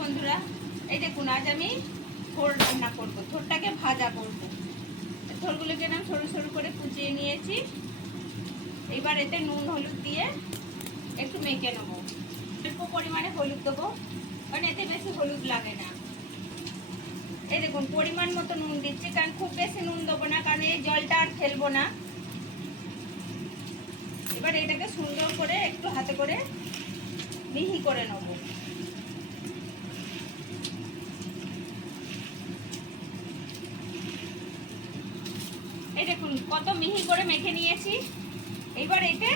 বন্ধুরা, এই দেখুন, আজ আমি থোর রান্না করব। থোরটাকে ভাজা করব। থোরগুলোকে না সরু সরু করে কুচিয়ে নিয়েছি। এবার এতে নুন, হলুদ দিয়ে একটু মেখে নেব। অল্প পরিমাণে হলুদ দেবো, কারণ এতে বেশি হলুদ লাগে না। এই দেখুন, পরিমাণ মতো নুন দিচ্ছি, কারণ খুব বেশি নুন দেবো না, কারণ এই জলটা আর ফেলব না। এবার এটাকে সুন্দর করে একটু হাতে করে মিহি করে নেব। এই দেখুন, কত মিহি করে মেখে নিয়েছি। এবার এতে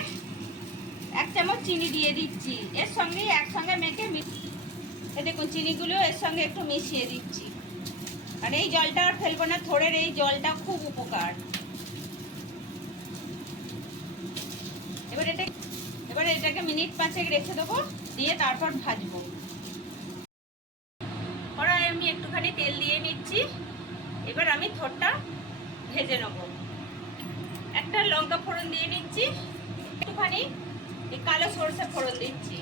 এক চামচ চিনি দিয়ে দিচ্ছি। এর সঙ্গে একসঙ্গে মেখে এই দেখুন, চিনিগুলো এর সঙ্গে একটু মিশিয়ে দিচ্ছি। আর এই জলটা আর ফেলব না, থোড়ের এই জলটা খুব উপকার। এবার এটা এবার এটাকে মিনিট পাঁচেক রেখে দেবো, দিয়ে তারপর ভাজবো। কড়াই আমি একটুখানি তেল দিয়ে নিচ্ছি। এবার আমি থোরটা ভেজে নেব। একটা লঙ্কা ফোড়ন দিয়ে নিচ্ছি, একটুখানি এই কালো সরষে ফোড়ন দিচ্ছি।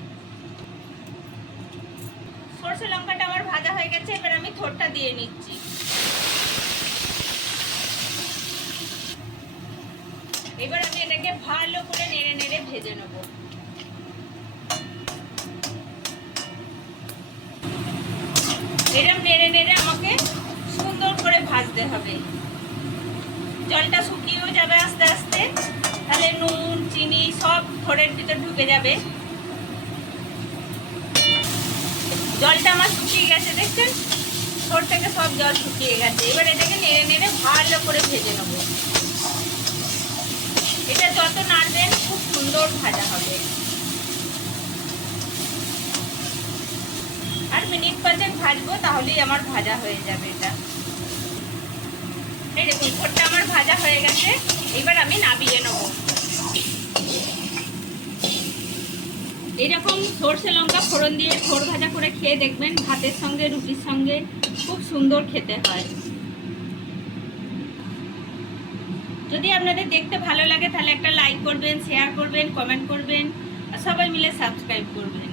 সরষে লঙ্কাটা আমার ভাজা হয়ে গেছে, এবার আমি থোরটা দিয়ে নিচ্ছি। এবার আমি এটাকে ভালো করে নেড়ে নেড়ে ভেজে নেব। এরম নেড়ে নেড়ে আমাকে সুন্দর করে ভাজতে হবে। জলটা শুকিয়েও যাবে আস্তে আস্তে। তাহলে নুন, চিনি সব ঘরের ভিতর ঢুকে যাবে। জলটা আমার শুকিয়ে গেছে, দেখছেন? ঘর থেকে সব জল শুকিয়ে গেছে। এবার এটাকে নেড়ে নেড়ে ভালো করে ভেজে নেব। এটা যত নাড়বেন, খুব সুন্দর ভাজা হবে। আর মিনিট পাঁচেক ভাজবো, তাহলেই আমার ভাজা হয়ে যাবে এটা। এই দেখুন ভোটটা আমার ভাজা হয়ে গেছে, এবার আমি নাবিয়ে নেব। এইরকম সর্ষে লঙ্কা ফোড়ন দিয়ে ফোড় ভাজা করে খেয়ে দেখবেন ভাতের সঙ্গে, রুটির সঙ্গে খুব সুন্দর খেতে হয়। যদি আপনাদের দেখতে ভালো লাগে তাহলে একটা লাইক করবেন শেয়ার করবেন কমেন্ট করবেন, আর সবাই মিলে সাবস্ক্রাইব করবেন।